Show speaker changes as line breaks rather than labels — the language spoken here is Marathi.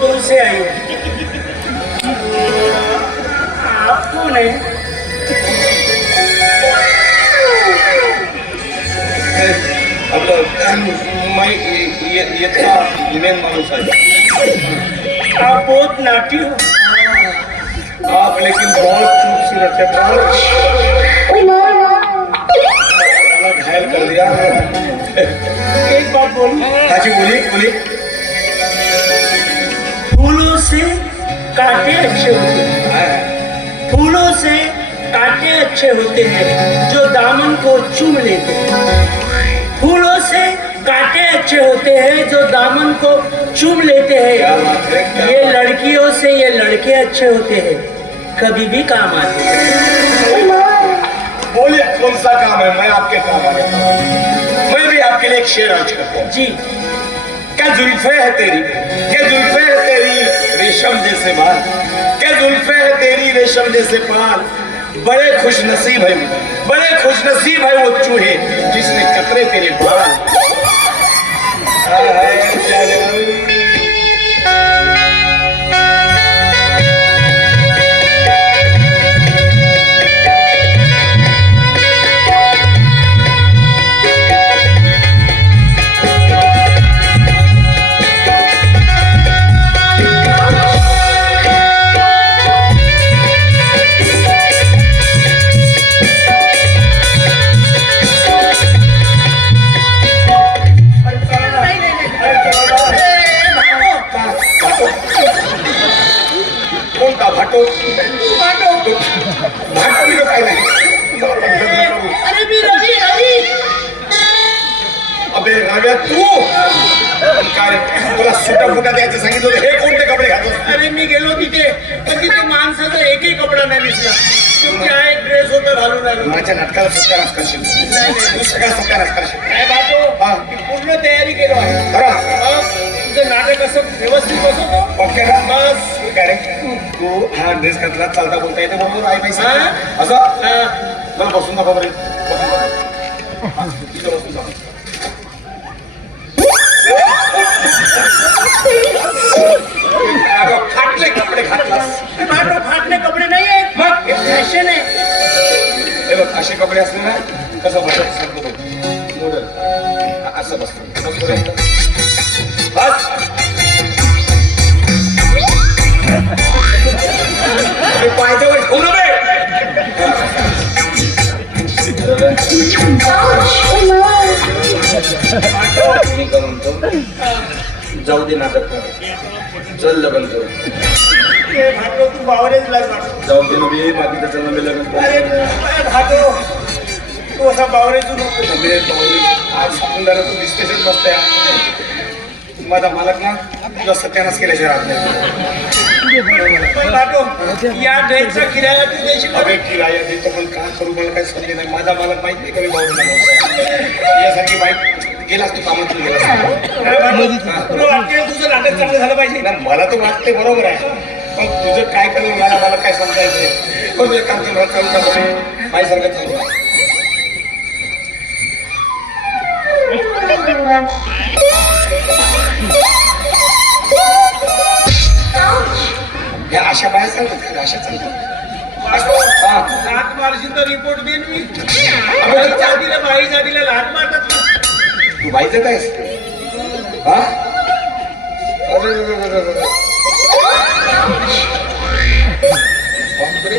से आई हो आप कौन है
मैं ये ये था मेन माणूस आहे
आप बहुत नाटी हो।
आप लेकिन बहुत खूबसूरत है। बहुत घायल कर दिया
एक बात बोलूँ?
हाँ जी बोलिए बोलिए।
फूलों से कांटे अच्छे होते हैं। फूलों से कांटे अच्छे होते हैं जो दामन को चूम लेते हैं। फूलों से कांटे अच्छे होते हैं जो दामन को चूम लेते
है,
हैं ये लड़कियों से ये लड़के अच्छे होते हैं कभी भी काम आते हैं।
बोलिए कौन सा काम है? मैं आपके काम आ हूँ। मैं भी आपके लिए एक शेर अर्ज़ करता हूँ।
जी।
क्या जुल्फे है तेरी? क्या जुल्फे है तेरी रेशम जैसे बाल? क्या जुल्फे है तेरी रेशम जैसे बाल बड़े खुश नसीब है। बड़े खुश नसीब है वो चूहे जिसने कतरे तेरे बाल। कोणता भाटो भाटो भाटो बिटो काय नाही
अरे मी रवी रवी
अबे राव्या तू काय? तुला सुटा फुटा द्यायचं सांगितलं होतं. हे कोणते कपडे घालतो
अरे मी गेलो तिथे पण तिथे माणसाचा एकही कपडा नाही दिसला शेवटी हा एक ड्रेस होता घालून आलो
माझ्या नाटकाला सत्यानाश करशील तू सगळा करशील
काय
हा.
मी पूर्ण तयारी केलो आहे नाटक असं व्यवस्थित बसवतो
पक्के ना बस. रे तू हा ड्रेस घातला चालता बोलता येते बरोबर आई पैसे? असं?
हा,
चल बसून दाखव बरे. बसून दाखव. हा, फाटले कपडे घातलास
हे बाटो फाटले कपडे नाही आहेत
मग?
हे फॅशन आहे.
हे बघ असे कपडे असले ना कसं बसत? असं बसतो. बस. जाऊ दे नाटक कर चल लग्न कर
तू बावरेच लाग
जाऊ दे ना बाकी बाकीचं चल ना लग्न
तू असा बावरेच नको
सगळे आज सुंदर तू डिस्कशन बसतोय आहे माझा मालक ना तुझा सत्यानाच केल्याशिवाय राहत नाही
या ड्रेसचा किराया तू देशील
अबे किराया देतो पण काय करू? मला काय समजे नाही. माझा मालक माहीत नाही कमी भाऊ? यासारखी बाईक गेलास तू कामात
तुझं नाटक चांगलं झालं पाहिजे?
ना मला तर वाटते बरोबर आहे. पण तुझं काय करून मला मला काय समजायचं पण एक काम कर चालू का माझ्यासारखं चालू आहे. या अशा बाहेर चालतात का अशा चालतात
लात मारशी तर रिपोर्ट देईन मी जातीला बाई जातीला लात मारतात
तू बाईचं काय हा अरे